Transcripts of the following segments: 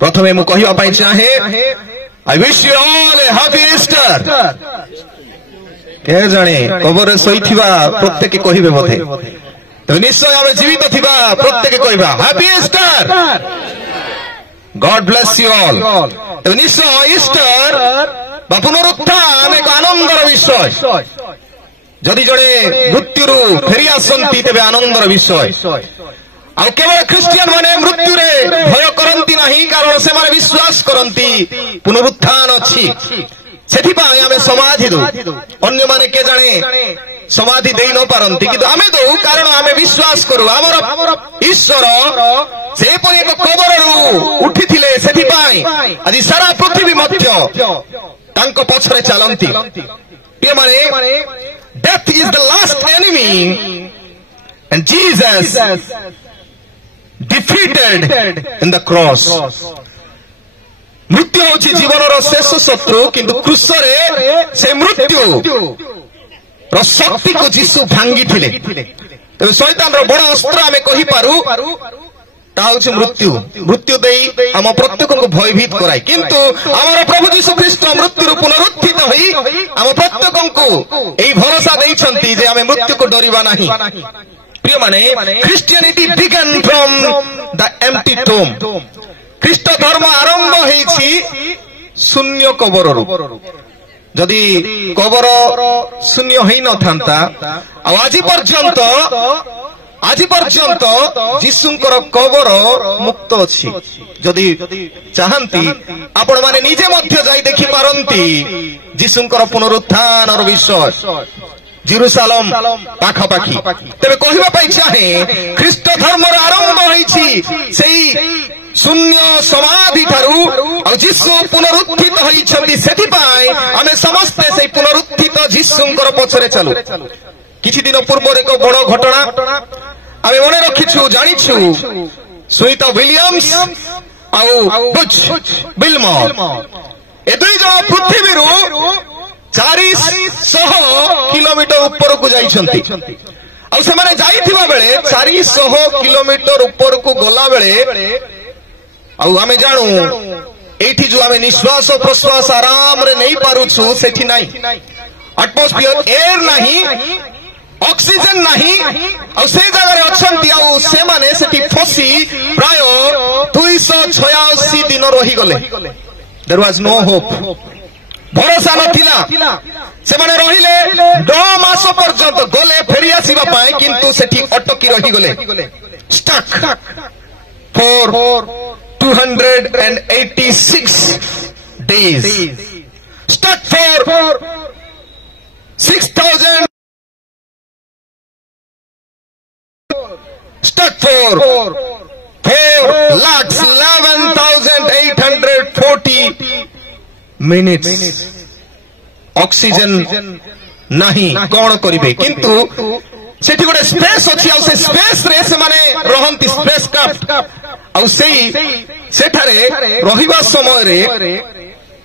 प्रथमे मु कहिबा पई चाहे I wish you all A happy Easter. के जाने कबर सोईथिबा प्रत्येक कहिबे बोधे तो निश्चय आमे जीवित थिबा प्रत्येक कहिबा happy Easter. God bless you all. तो निश्चय ईस्टर बा पुनरुत्थान एक आनंदर विषय। जदि जड़े मृत्यु फेरी आसंती तेबे आनंदर विषय। आ केवल ख्रिस्टियन माने मृत्यु रे भय करंती नहीं, कारण से माने विश्वास करंती पुनरुत्थान अछि। सेठी पाई आमे समाधि दो। अन्य माने के जाने समाधि देई न पारंती, किंतु आमे दो कारण आमे विश्वास करू हमर ईश्वर से परि एक कबररू उठिथिले। सेठी पाई आज सारा पृथ्वी मध्य तांको पछरे चलंती। ये माने death is the last enemy and Jesus defeated in the cross. मृत्यु होची जीवनर शेष शत्रु, किंतु क्रूसरे से मृत्यु रो शक्ति को जीसु भांगी थिले। तो शैतान रो बड़ा अस्त्र आमे कहि पारू ता होची मृत्यु। मृत्यु देई हम प्रत्येक को भयभीत कराई, किंतु हमर प्रभु जीसु ख्रीष्ट मृत्यु पुनरुत्थित होई हम प्रत्येक को एई भरोसा देइछंती जे हमें मृत्यु को डरिबा नाही। प्रिय माने Christianity began from the empty tomb. ख्रीष्ट धर्म आरंभ होईछि शून्य कबररू। जदि कबर शून्य होई न थांता आज पर्यंत जीसुंकर कबर मुक्त अछि। जदि चाहंती आपण माने निजे मध्य जाई देखि पारंती जीसुंकर पुनरुत्थान और विषय जेरुसालेम पाखापाखी। तेबे कहिबा पई चाहे ख्रीष्ट धर्म आरंभ होईछि सेई शून्य समाधि ठारू और जीसु पुनरुत्थित होईछंती। सेठी पाई आमे समस्ते सेई पुनरुत्थित जीसुंकर पछरे चलू। किछि दिन पूर्व एक बड़ घटना आमे मने रखिछु जानिछु। सुनीता विलियम्स आउ बुच बिलमर ए दुई जण पृथ्वीरू 400 किलोमीटर ऊपर को जाइछंती। आ से माने जाइथिबा बेले 400 किलोमीटर ऊपर को गला बेले आउ आमे जानु एठी जो आमे निश्वास प्रश्वास आराम रे नहीं पारुछु सेठी नाही। एटमॉस्फियर एयर नाही, ऑक्सीजन नाही, और से जगह रे अछंती आउ से माने सेठी फसी प्राय 286 दिन रही गले। There was no hope. भरोसा नथिला। से माने रहिले 9 मास पर्यंत गले फेरी आसीबा पाए, किंतु सेठी अटकी रही गले। Stuck for 286 days. Stuck for 6,000. Stuck for 4,11,840 minutes. Oxygen नहीं कौन करिबे, किंतु सेठी गोटे स्पेस अछि। आ से स्पेस रे से माने रहंती स्पेस क्राफ्ट। आ सेठारे रहिबा समय रे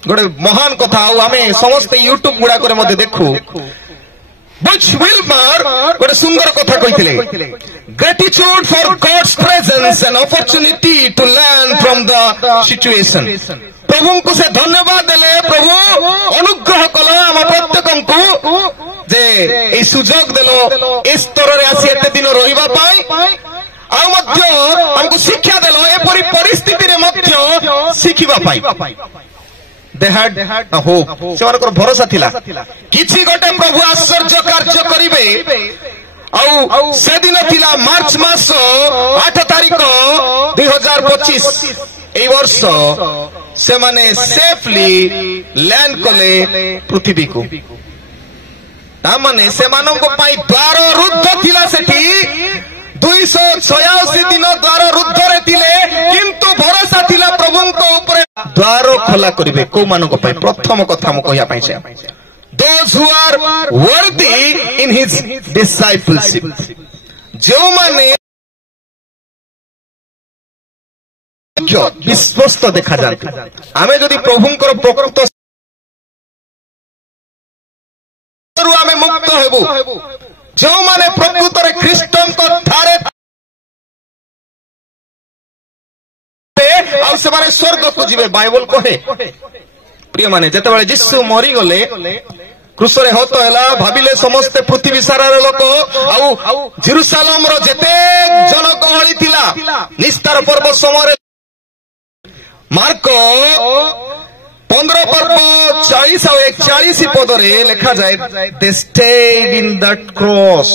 गोटे महान कथा आमे समस्त यूट्यूब गुड़ा करे मते देखु। बुच विल्मर गोटे सुंदर कथा कहिथिले, gratitude for God's presence and opportunity to learn from the situation. प्रभु को से धन्यवाद देले, प्रभु अनुग्रह कल आम प्रत्येक को जे ए सुजोग देलो इस स्तर रे आसी एते दिन रहिबा पाई। आ मध्य हमको शिक्षा देलो एपरि परिस्थिति रे मध्य शिखिबा पाई। They had a hope. सेमानकर भरोसा थिला किछि गोटे प्रभु आश्चर्य कार्य करिवे। आउ से दिन थिला मार्च मास 8 तारिख 2025 एई वर्ष से माने सेफली लैंड कले पृथ्वी को। ता माने से मानको पाई द्वार रुद्ध थिला सेठी 286 दिन द्वार रुद्ध रे थिले, किंतु भरोसा थिला प्रभुंको ऊपर द्वार खोला करिवे। को मानको पाई प्रथम कथा मु कहिया पाई छै, those who are worthy in his discipleship। जो माने विश्वस्त देखा जाती। आमे जदि प्रभुंकर प्रकृत आमे मुक्त हेबु। जो माने प्रकृत रे ख्रीष्टन को थारे ଆଉ ସେମାନେ ସ୍ୱର୍ଗକୁ ଯିବେ ବାଇବଲ କହେ। ପ୍ରିୟ ମାନେ ଯେତେବେଳେ ଯୀଶୁ ମରିଗଲେ କ୍ରୁଶରେ ହତ ହେଲା ଭାବିଲେ ସମସ୍ତେ ପୃଥିବୀ ସାରାର ଲୋକ ଆଉ ଜେରୁସାଲେମର ଯେତେ ଜନଗହଳି ଥିଲା ନିସ୍ତାର ପର୍ବ ସମୟରେ ମାର୍କ 15 ପର୍ବ 40 ଆଉ 41 ପଦରେ ଲେଖାଯାଏ they stayed in that cross।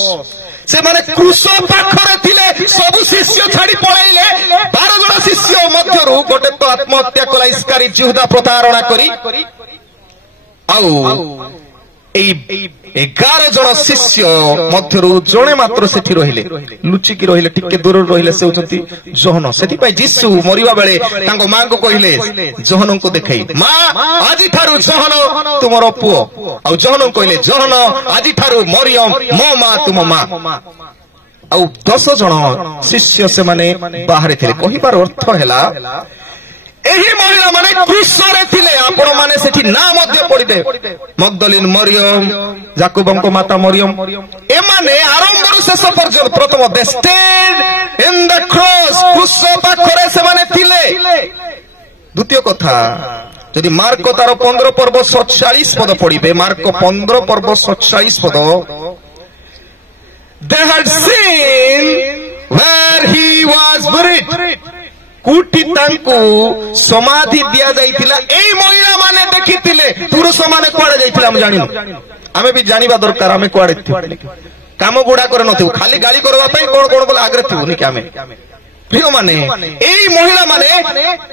ସେମାନେ କ୍ରୁଶ ପାଖରେ ଥିଲେ, ସବୁ ଶିଷ୍ୟ ଛାଡି ପଳେଇଲେ। 12 ଜଣ ଶିଷ୍ୟ ମଧ୍ୟରୁ ଗୋଟେ ତ ଆତ୍ମହତ୍ୟା କଲା ଇସ୍କାରିୟୋତ ଯିହୁଦା ପ୍ରତାରଣା କରି, ଆଉ এই 11 ଜଣ ଶିଷ୍ୟ ମଧ୍ୟରୁ ଜଣେ ମାତ୍ର ସେଠି ରହିଲେ, ଲୁଚିକି ରହିଲେ, ଟିକେ ଦୂରରେ ରହିଲେ। ସେ ହେଉଛନ୍ତି ଯୋହନ। ସେଥିପାଇଁ ଯୀଶୁ ମରିବା ବେଳେ ତାଙ୍କ ମାଙ୍କୁ କହିଲେ ଯୋହନଙ୍କୁ ଦେଖାଇ, ମା ଆଜିଠାରୁ ଯୋହନ ତୁମର ପୁଅ। ଆଉ ଯୋହନଙ୍କୁ କହିଲେ ଯୋହନ ଆଜିଠାରୁ ମରିୟମ ମୋ ମା ତୁମ ମା। ଆଉ 10 ଜଣ ଶିଷ୍ୟ ସେମାନେ ବାହାରେ ଥିଲେ। କହିବାର ଅର୍ଥ ହେଲା ଏହି ମହିଳା ମାନେ କ୍ରୁଶରେ ଥିଲେ। ଆପଣ ମାନେ ସେଠି ନା ମଧ୍ୟ ପଢିବେ, ମଗଦଲିନ ମରିୟମ, ଯାକୁବଙ୍କ ମାତା ମରିୟମ, ଏମାନେ ଆରମ୍ଭରୁ ଶେଷ ପର୍ଯ୍ୟନ୍ତ ପ୍ରଥମ they stayed in the cross, କ୍ରୁଶ ପାଖରେ ସେମାନେ ଥିଲେ। ଦ୍ୱିତୀୟ କଥା, ଯଦି ମାର୍କ ତାର 15 ପର୍ବ 47 ପଦ ପଢିବେ, ମାର୍କ 15 ପର୍ବ 47 ପଦ, they had seen where he was buried, କୋଉଠି ତାଙ୍କୁ ସମାଧି ଦିଆଯାଇଥିଲା ଏଇ ମହିଳା ମାନେ ଦେଖିଥିଲେ। ପୁରୁଷ ମାନେ କୁଆଡେ ଯାଇଥିଲେ ଆମେ ଜାଣିନୁ। ଆମେ ବି ଜାଣିବା ଦରକାର ଆମେ କୁଆଡେ କାମ ଗୁଡା କରି ନଥିବୁ, ଖାଲି ଗାଳି କରିବା ପାଇଁ କଣ କଣ ବୋଲେ ଆଗରେ ଥିବୁନି କି ଆମେ। ପ୍ରିୟ ମାନେ ଏଇ ମହିଳା ମାନେ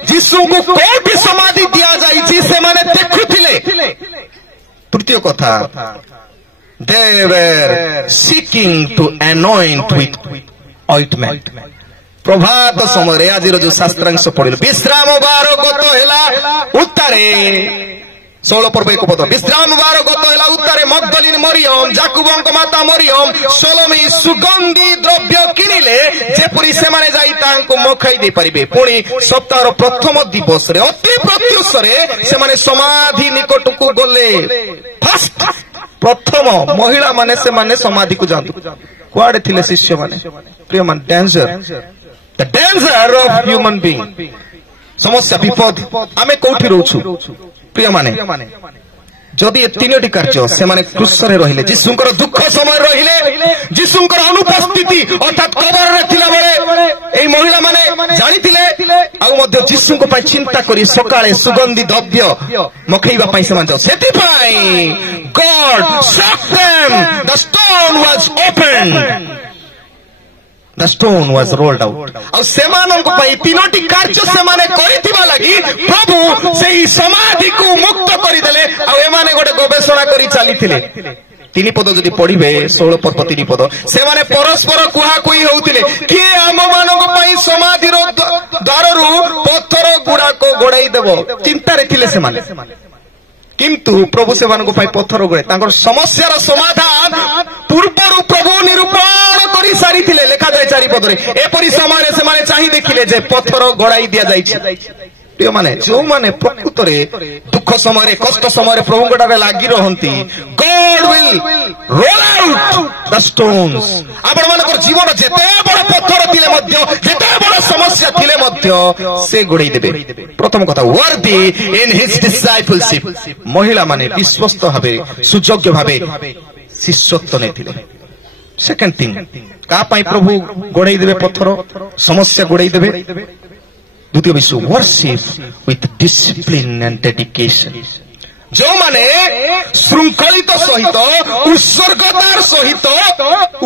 ଯୀଶୁଙ୍କୁ କୋଉଠି ସମାଧି ଦିଆଯାଇଛି ସେମାନେ ଦେଖୁଥିଲେ। ତୃତୀୟ କଥା, they were seeking to anoint with ointment। ପ୍ରଭାତ ସମୟରେ ଆଜିର ଯୋଉ ଶାସ୍ତ୍ରାଂଶ ପଢିଲୁ, ବିଶ୍ରାମ ବାର ଗତ ହେଲା ଉତ୍ତାରେ, 16 ପର୍ବ 1 ପଦ, ବିଶ୍ରାମ ବାର ଗତ ହେଲା ଉତ୍ତାରେ ମଗଦଲିନ ମରିୟମ, ଯାକୁବଙ୍କ ମାତା ମରିୟମ, ସଲୋମୀ ସୁଗନ୍ଧି ଦ୍ରବ୍ୟ କିଣିଲେ ଯେପରି ସେମାନେ ଯାଇ ତାଙ୍କୁ ମଖାଇ ଦେଇପାରିବେ। ପୁଣି ସପ୍ତାହର ପ୍ରଥମ ଦିବସରେ ଅତି ପ୍ରତ୍ୟୁଷରେ ସେମାନେ ସମାଧି ନିକଟକୁ ଗଲେ। ପ୍ରଥମ ମହିଳା ମାନେ ସେମାନେ ସମାଧିକୁ ଯାଆନ୍ତି। କୁଆଡେ ଥିଲେ ଶିଷ୍ୟ ମାନେ? ପ୍ରିୟ ମାନେ danger, the danger of human being, ସମସ୍ୟା ବିପଦ। ଆମେ କୋଉଠି ରହୁଛୁ ପ୍ରିୟ ମାନେ? ଯଦି ଏ 3ଟି କାର୍ଯ୍ୟ ସେମାନେ କ୍ରୁଶରେ ରହିଲେ, ଯୀଶୁଙ୍କର ଦୁଃଖ ସମୟରେ ରହିଲେ, ଯୀଶୁଙ୍କର ଅନୁପସ୍ଥିତି ଅର୍ଥାତ୍ କବରରେ ଥିଲାବେଳେ এই ମହିଳା ମାନେ ଜାଣିଥିଲେ, ଆଉ ମଧ୍ୟ ଯୀଶୁଙ୍କ ପାଇଁ ଚିନ୍ତା କରି ସକାଳେ ସୁଗନ୍ଧି ଦ୍ରବ୍ୟ ମଖେଇବା ପାଇଁ ସେମାନେ ଯାଉ। ସେଥିପାଇଁ God struck them, the stone was opened, the stone was rolled out। ଆଉ ସେମାନଙ୍କ ପାଇଁ 3ଟି କାର୍ଯ୍ୟ ସେମାନେ କରିଥିବା ଲାଗି ପ୍ରଭୁ ସେହି ସମାଧିକୁ ମୁକ୍ତ କରିଦେଲେ। ଆଉ ଏମାନେ ଗୋଟେ ଗବେଷଣା କରି ଚାଲିଥିଲେ। 3 ପଦ ଯଦି ପଢିବେ, 16 ପର୍ବ 3 ପଦ, ସେମାନେ ପରସ୍ପର କୁହାକୁହି ହେଉଥିଲେ, କିଏ ଆମ ମାନଙ୍କ ପାଇଁ ସମାଧିର ଦ୍ୱାରରୁ ପଥର ଗୁଡାକ ଗୋଡାଇ ଦେବ। ଚିନ୍ତାରେ ଥିଲେ ସେମାନେ, କିନ୍ତୁ ପ୍ରଭୁ ସେମାନଙ୍କ ପାଇଁ ପଥର ଗୋଡାଇ ତାଙ୍କର ସମସ୍ୟାର ସମାଧାନ ପୂର୍ବରୁ ପ୍ରଭୁ ନିରୂପଣ କରି ସାରିଥିଲେ। ଲେଖାଯାଏ 4 ପଦରେ, ଏପରି ସମୟରେ ସେମାନେ ଚାହିଁ ଦେଖିଲେ ଯେ ପଥର ଗଡାଇ ଦିଆଯାଇଛି। ପ୍ରିୟ ମାନେ ଯୋଉମାନେ ପ୍ରକୃତରେ ଦୁଃଖ ସମୟରେ କଷ୍ଟ ସମୟରେ ପ୍ରଭୁଙ୍କଠାରେ ଲାଗି ରହନ୍ତି, God will roll out the stones। ଆପଣମାନଙ୍କର ଜୀବନ ଯେତେ ବଡ ପଥର ଥିଲେ ମଧ୍ୟ, ଯେତେ ବଡ ସମସ୍ୟା ଥିଲେ ମଧ୍ୟ ସେ ଗୋଡେଇ ଦେବେ। ପ୍ରଥମ କଥା, worthy in his discipleship, ମହିଳା ମାନେ ବିଶ୍ୱସ୍ତ ଭାବେ ସୁଯୋଗ୍ୟ ଭାବେ ଶିଷ୍ୟତ୍ୱ ନେଇଥିଲେ। ସେକେଣ୍ଡ ଥିଙ୍ଗ, କାହା ପାଇଁ ପ୍ରଭୁ ଗୋଡେଇ ଦେବେ ପଥର, ସମସ୍ୟା ଗୋଡେଇ ଦେବେ? ଦ୍ୱିତୀୟ ବିଷୟ, worship with discipline and dedication। ଯେଉଁମାନେ ଶୃଙ୍ଖଳିତ ସହିତ ଉତ୍ସର୍ଗତାର ସହିତ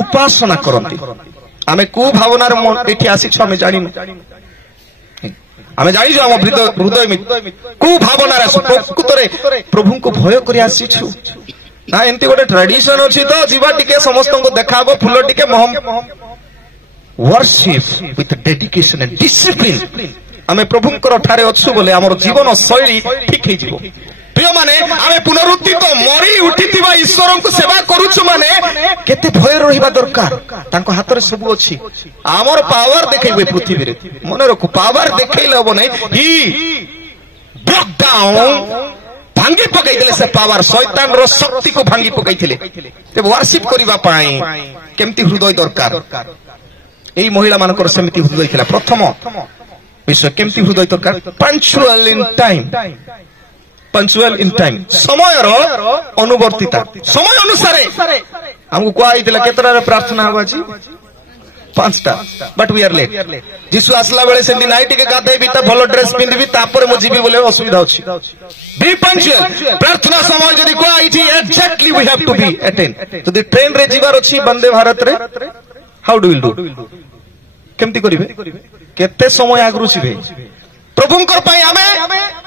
ଉପାସନା କରନ୍ତି। ଆମେ କୋଉ ଭାବନାର ଏଠି ଆସିଛୁ ଆମେ ଜାଣିନୁ। ଆମେ ଜାଣିଛୁ ଆମ ହୃଦୟ କୋଉ ଭାବନାରେ ଆସୁ। ପ୍ରକୃତରେ ପ୍ରଭୁଙ୍କୁ ଭୟ କରି ଆସିଛୁ ନା ଏମିତି ଗୋଟେ ଟ୍ରାଡିସନ ଅଛି ତ ଯିବା ଟିକେ ସମସ୍ତଙ୍କୁ ଦେଖାହବ, ଫୁଲ ଟିକେ ମହମ। worship with dedication and discipline। ଆମେ ପ୍ରଭୁଙ୍କର ଠାରେ ଅଛୁ ବୋଲେ ଆମର ଜୀବନ ଶୈଳୀ ଠିକ ହେଇଯିବ। ପ୍ରିୟମାନେ ଆମେ ପୁନରୁତ୍ଥିତ ମରି ଉଠିଥିବା ଈଶ୍ୱରଙ୍କୁ ସେବା କରୁଛୁ ମାନେ କେତେ ଭୟ ରହିବା ଦରକାର। ତାଙ୍କ ହାତରେ ସବୁ ଅଛି। ଆମର ପାୱାର ଦେଖେଇବେ ପୃଥିବୀରେ, ମନେ ରଖୁ, ପାୱାର ଦେଖେଇଲେ ହବ ନାହିଁ। ହି ବ୍ରୋକ୍ ଡାଉନ୍, ଭାଙ୍ଗି ପକାଇଥିଲେ ସେ ପାୱାର, ଶୈତାନର ଶକ୍ତିକୁ ଭାଙ୍ଗି ପକାଇଥିଲେ। ତେବେ ୱାର୍ସିପ କରିବା ପାଇଁ କେମିତି ହୃଦୟ ଦରକାର? ଏଇ ମହିଳା ମାନଙ୍କର ସେମିତି ହୃଦୟ ଥିଲା। ପ୍ରଥମ विश्व केमती हृदय दरकार punctual in time punctual in time समय अनुवर्तिता समय अनुसार हमको कहला केतरा प्रार्थना हवा जी 5टा बट वी आर लेट जीशु आसला बेले सेंदी नाइट के गाधेबी ता भलो ड्रेस पिंधिबी तापर मो जीबी बोले असुविधा अछि बी पंक्चुअल प्रार्थना समय जदी को आइछि exactly we have to be attend जदी ट्रेन रे जीवार अछि वंदे भारत रे हाउ डू विल डू केमती करिवे केते समय आगरु छिबे प्रभुंकर पाई आमे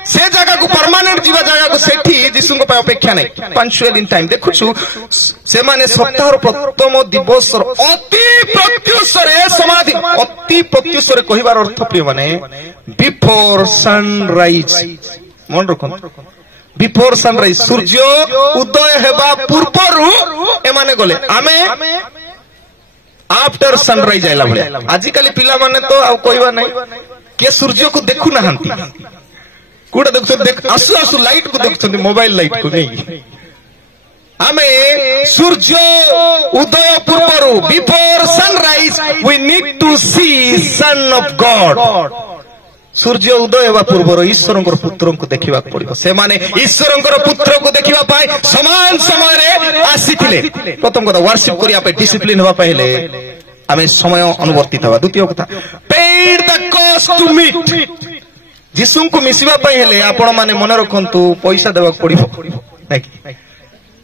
से जगह को परमानेंट जीवा जगह को सेठी जीसुंको पाई अपेक्षा नै पंक्चुअल इन टाइम देखुछु से माने सप्ताहर प्रथम दिवस अति प्रत्युषरे समाधि अति प्रत्युषरे कहिबार अर्थ प्रिय माने बिफोर सनराइज मन रखन बिफोर सनराइज सूर्य उदय हेबा पूर्वरु ए माने गले आमे आफ्टर सनराइज आइला भले आजिकली पिला माने तो आ कहबा नै के सूर्य को देखु नाहंती कोडा देख आसु आसु लाइट को देखछन्ती मोबाइल लाइट को नहीं आमे सूर्य उदय पूर्वरु before sunrise we need to see son of God सूर्य उदय हेबा पूर्वर ईश्वरंकर पुत्रंको देखिबा पड़िबो से माने ईश्वरंकर पुत्र को देखिबा पाए समान समय रे आसीथिले प्रथम कथा वर्शिप करिया पे डिसिप्लिन होबा पहिले आमे समय अनुवर्तित हवा द्वितीय कथा paid the cost to meet जीसुंको मिसिबा पई हेले आपण माने मन रखंतु पैसा देबा पड़िबो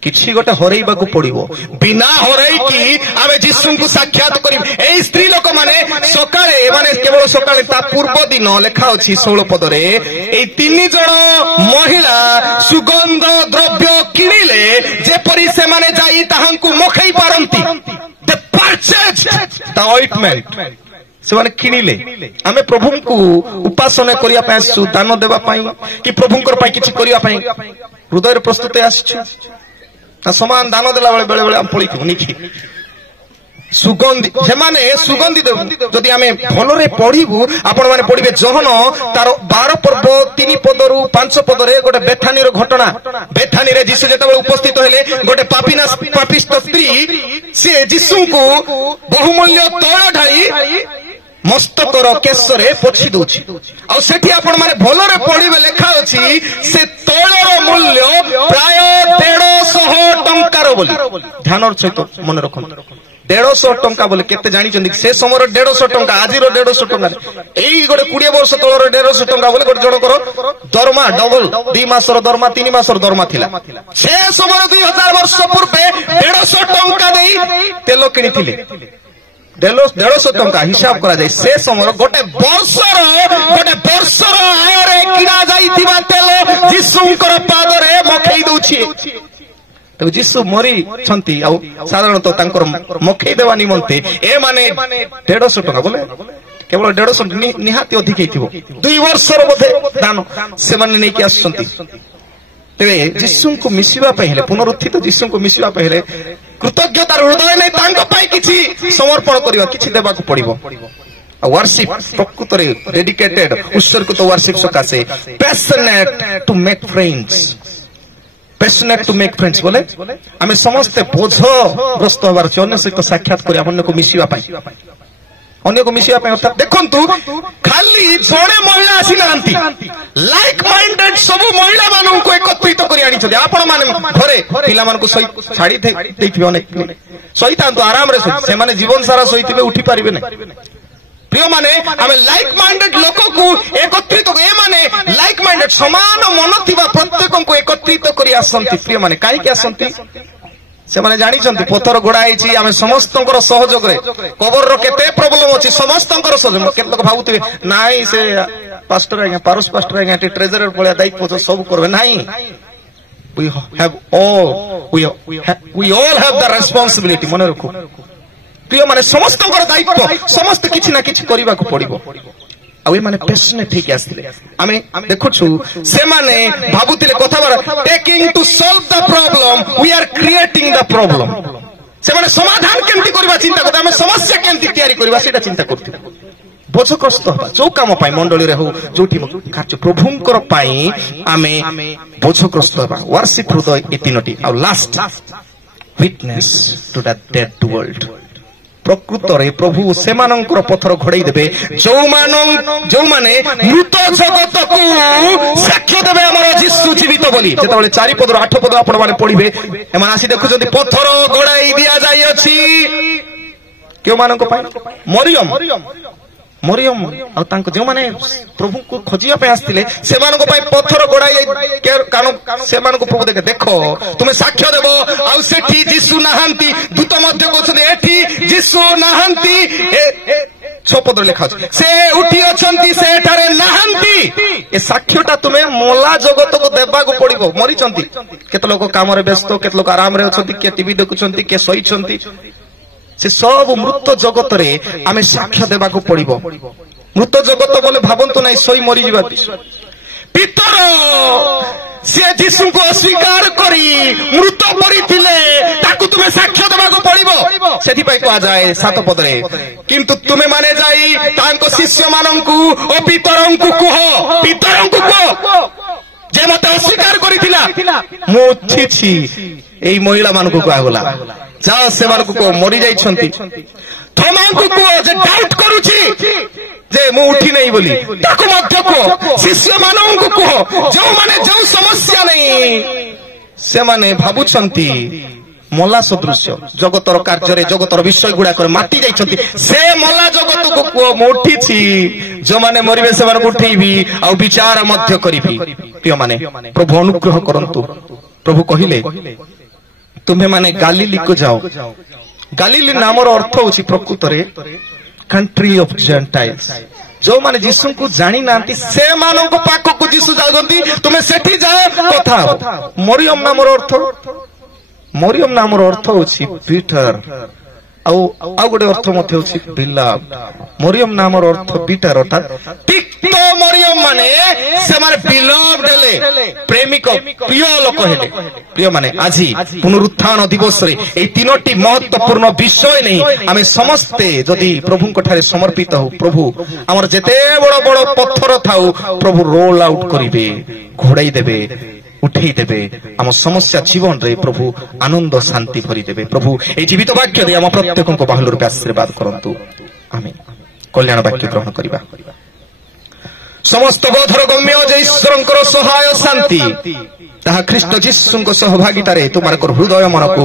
किछि गोटे हरैबा को पड़िबो बिना हरै की आमे जीसुंको साक्षात करिब एई स्त्री लोक माने सकाळे माने केवल सकाळे ता पूर्व दिन लेखा अछि 16 पदरे एई 3 जण महिला सुगंध द्रव्य किनिले जेपरि से माने जाई ताहांकु मखै पारंती द परचेज द ऑइंटमेंट से माने किनिले आमे प्रभु को उपासना करिया पासु दान देबा पई कि प्रभुंकर पई किछि करिया पई हृदय प्रस्तुत आछी समान दान देला बेले बेले पड़ी निखी सुगंधि हेमाने सुगंधि जदि आमे भलरे पढ़िबु आपण माने पढ़िबे जहन तार 12 पर्व 3 पदरु 5 पदरे गोटे बेथानी रो घटना बेथानी रे जीसु जेते उपस्थित हेले गोटे पापिष्ट स्त्री से जीसु को बहुमूल्य तैल ढाई मस्तकर केशरे पोछि दोछि आ सेठी आपण माने भलरे पढ़िबे लेखा अछि से तैलर मूल्य प्राय 150 टंकार बोली ध्यानर सहित मन रखन 150 टंका बोले केते जानि चंदी से समय 150 टंका आजिरो 150 टंका एई गोटे 20 वर्ष तलर 150 टंका बोले गोटे जनकर दरमा डबल 2 मासर दरमा 3 मासर दरमा थिला से समय 2000 वर्ष पूर्वे 150 टंका देई तेल किनिथिले 150 टंका हिसाब करा जाय से समय गोटे वर्षर आयरे किना जाईतिबा तेल जीसुंकर पादरे मखै दोछि तो जीसु मरी छंती आ साधारणतः तांकर मखै देवा निमंते ए माने 150 टंका बोले केवल 150 निहाती अधिक हेतिबो 2 वर्षर मध्ये दान से माने नै कि आछंती तेबे जीसुंको मिसिबा पहिले पुनरुत्थित जीसुंको मिसिबा पहिले कृतज्ञतार हृदय नै तांको पाई किछि समर्पण करिवा किछि देबा को पड़िबो वर्शिप प्रकृत रे डेडिकेटेड उत्सर्गित वर्शिप सकासे passionate to make friends passionate to make friends बोले आमे समस्त बोझग्रस्त होबार छै अन्य सहित साक्षात करी अन्य को मिसिबा पाई अन्य को मिसिबा पाई अर्थात देखंतु खाली जणे महिला आसी नांती लाइक माइंडेड सब महिला मानन को एकत्रित करी आनी छथि आपण माने घरे पिला मान को छाड़ी देथिबे अनेक सहितांतु आराम रे से माने जीवन सारा सहितबे उठी परिबे नै प्रिय माने आमे लाइक माइंडेड लोक को एकत्रित ए माने लाइक माइंडेड समान मन थिबा प्रत्येक को एकत्रित करी आसंती प्रिय माने काई के आसंती से माने जानि छंती पत्थर गोडा आइछि आमे समस्तंकर सहयोग रे कबर रो केते प्रॉब्लम अछि समस्तंकर सहयोग केते लोक भाबुतिबे नाइ से पास्टर आगे पारस पास्टर आगे ट्रेजरर पळिया दायित्व सब करबे नाइ we all have the responsibility मन रखो प्रिय माने समस्तंकर दायित्व समस्त किछि ना किछि करिबा को पड़िबो आ ए माने पैशनेट ठीक आस्थिले आमे देखुछु से माने भाबुतिले कथा बार taking to solve the problem we are creating the problem से माने समाधान केमति करिबा चिंता करता हमें समस्या केमति तयारी करिबा सेटा चिंता करथि बोझग्रस्त हबा जो काम पाई मंडली रे हो जोठी कार्य प्रभुंकर पाई आमे बोझग्रस्त हबा वर्शिप हृदय ए तीनोटी a last witness to the dead world ପ୍ରକୃତରେ ପ୍ରଭୁ ସେମାନଙ୍କର ପଥର ଘୋଡେଇ ଦେବେ ଯୋଉମାନେ ମୃତ ଜଗତକୁ ସାକ୍ଷ୍ୟ ଦେବେ ଆମର ଯୀଶୁ ଜୀବିତ ବୋଲି। ଯେତେବେଳେ 4 ପଦରୁ 8 ପଦ ଆପଣମାନେ ପଢିବେ, ଏମାନେ ଆସି ଦେଖୁଛନ୍ତି ପଥର ଘୋଡାଇ ଦିଆଯାଇଅଛି କେଉଁମାନଙ୍କ ପାଇଁ? ମରିୟମ ଆଉ ତାଙ୍କ ଯେଉଁମାନେ ପ୍ରଭୁଙ୍କୁ ଖୋଜିବା ପାଇଁ ଆସିଥିଲେ ସେମାନଙ୍କ ପାଇଁ ପଥର ଗୋଡାଇ, କାରଣ ସେମାନଙ୍କୁ ପ୍ରଭୁ ଦେଖ ତୁମେ ସାକ୍ଷ୍ୟ ଦେବ, ଆଉ ସେଠି ଯୀଶୁ ନାହାନ୍ତି। ଦୂତ ମଧ୍ୟ କହୁଛନ୍ତି ଏଠି ଯୀଶୁ ନାହାନ୍ତି। 6 ପଦରେ ଲେଖା ଅଛି ସେ ଉଠି ଅଛନ୍ତି, ସେ ଏଠାରେ ନାହାନ୍ତି। ଏ ସାକ୍ଷ୍ୟଟା ତୁମେ ମଲା ଜଗତକୁ ଦେବାକୁ ପଡିବ। ମରିଛନ୍ତି, କେତେ ଲୋକ କାମରେ ବ୍ୟସ୍ତ, କେତେ ଲୋକ ଆରାମରେ ଅଛନ୍ତି, କିଏ ଟିଭି ଦେଖୁଛନ୍ତି, କିଏ ଶୋଇଛନ୍ତି। ସେ ସବୁ ମୃତ ଜଗତରେ ଆମେ ସାକ୍ଷ୍ୟ ଦେବାକୁ ପଡିବ। ମୃତ ଜଗତ ବୋଲେ ଭାବନ୍ତୁ ନାହିଁ ଶୋଇ ମରିଯିବା। ପିତର ସେ ଯୀଶୁଙ୍କୁ ଅସ୍ୱୀକାର କରି ମୃତ କରିଥିଲେ, ତାକୁ ତୁମେ ସାକ୍ଷ୍ୟ ଦେବାକୁ ପଡିବ। ସେଥିପାଇଁ କୁହାଯାଏ 7 ପଦରେ, କିନ୍ତୁ ତୁମେ ମାନେ ଯାଇ ତାଙ୍କ ଶିଷ୍ୟମାନଙ୍କୁ ଓ ପିତରଙ୍କୁ କୁହ ଯେ ମତେ ଅସ୍ୱୀକାର କରିଥିଲା ମୁଁ ଉଠିଛି। ଏଇ ମହିଳା ମାନଙ୍କୁ କୁହାଗଲା, ଯାଅ ସେମାନଙ୍କୁ କୁହ ମରି ଯାଇଛନ୍ତି। ଥୋମାଙ୍କୁ କୁହ ଯେ ଡାଉଟ୍ କରୁଛି ଯେ ମୁଁ ଉଠି ନାହିଁ ବୋଲି, ତାକୁ ମଧ୍ୟ କୁହ। ଶିଷ୍ୟମାନଙ୍କୁ କୁହ ଯେଉଁମାନେ ଯେଉଁ ସମସ୍ୟା ନେଇ ସେମାନେ ଭାବୁଛନ୍ତି ମଲା ସଦୃଶ୍ୟ, ଜଗତର କାର୍ଯ୍ୟରେ ଜଗତର ବିଷୟ ଗୁଡାକରେ ମାତି ଯାଇଛନ୍ତି, ସେ ମଲା ଜଗତକୁ କୁହ ମୁଁ ଉଠିଛି। ଯୋଉମାନେ ମରିବେ ସେମାନଙ୍କୁ ଉଠେଇବି, ଆଉ ବିଚାର ମଧ୍ୟ କରିବି। ପ୍ରିୟମାନେ, ପ୍ରଭୁ ଅନୁଗ୍ରହ କରନ୍ତୁ। ପ୍ରଭୁ କହିଲେ ତୁମେମାନେ ଗାଲିଲିକୁ ଯାଅ। ଗାଲିଲି ନାମର ଅର୍ଥ ହେଉଛି ପ୍ରକୃତରେ କଣ୍ଟ୍ରି ଅଫ୍ ଜେଣ୍ଟାଇଲ୍ସ। ଯୋଉମାନେ ଯୀଶୁଙ୍କୁ ଜାଣିନାହାନ୍ତି ସେମାନଙ୍କ ପାଖକୁ ଯୀଶୁ ଯାଉଛନ୍ତି, ତୁମେ ସେଠି ଯାଅ କଥା ହବ। ମରିୟମ ନାମର ଅର୍ଥ ହେଉଛି ପିଟର, ଆଉ ଗୋଟେ ଅର୍ଥ ମଧ୍ୟ ହେଉଛି ବିଲଭଡ୍। ମରିୟମ ନାମର ଅର୍ଥ ପିଟର, ଅର୍ଥାତ୍ ତିକ୍ତ ମରିୟମ ମାନେ ସେମାନେ ବିଲଭଡ୍ ହେଲେ, ପ୍ରେମିକ, ପ୍ରିୟ ଲୋକ ହେଲେ। ପ୍ରିୟମାନେ, ଆଜି ପୁନରୁତ୍ଥାନ ଦିବସରେ ଏଇ 3ଟି ମହତ୍ୱପୂର୍ଣ୍ଣ ବିଷୟ ନେଇ ଆମେ ସମସ୍ତେ ଯଦି ପ୍ରଭୁଙ୍କ ଠାରେ ସମର୍ପିତ ହଉ, ପ୍ରଭୁ ଆମର ଯେତେ ବଡ ବଡ ପଥର ଥାଉ ପ୍ରଭୁ ରୋଲ ଆଉଟ୍ କରିବେ, ଘୋଡାଇ ଦେବେ, ଉଠେଇ ଦେବେ। ଆମ ସମସ୍ୟା ଜୀବନରେ ପ୍ରଭୁ ଆନନ୍ଦ ଶାନ୍ତି ଭରିଦେବେ। ପ୍ରଭୁ এই ଜୀବିତ ବାକ୍ୟ ଦେଇ ଆମ ପ୍ରତ୍ୟେକଙ୍କ ବାହୁଲ ରୂପେ ଆଶୀର୍ବାଦ କରନ୍ତୁ। ଆମେନ୍। କଲ୍ୟାଣ ବାକ୍ୟ ଗ୍ରହଣ କରିବା। ସମସ୍ତ ବୋଧର ଗମ୍ୟ ଯେ ଈଶ୍ୱରଙ୍କର ସହାୟ ଶାନ୍ତି ତାହା ଖ୍ରୀଷ୍ଟ ଯୀଶୁଙ୍କ ସହଭାଗିତାରେ ତୁମର ହୃଦୟ ମନକୁ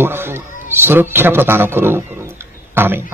ସୁରକ୍ଷା ପ୍ରଦାନ କରୁ। ଆମେନ୍।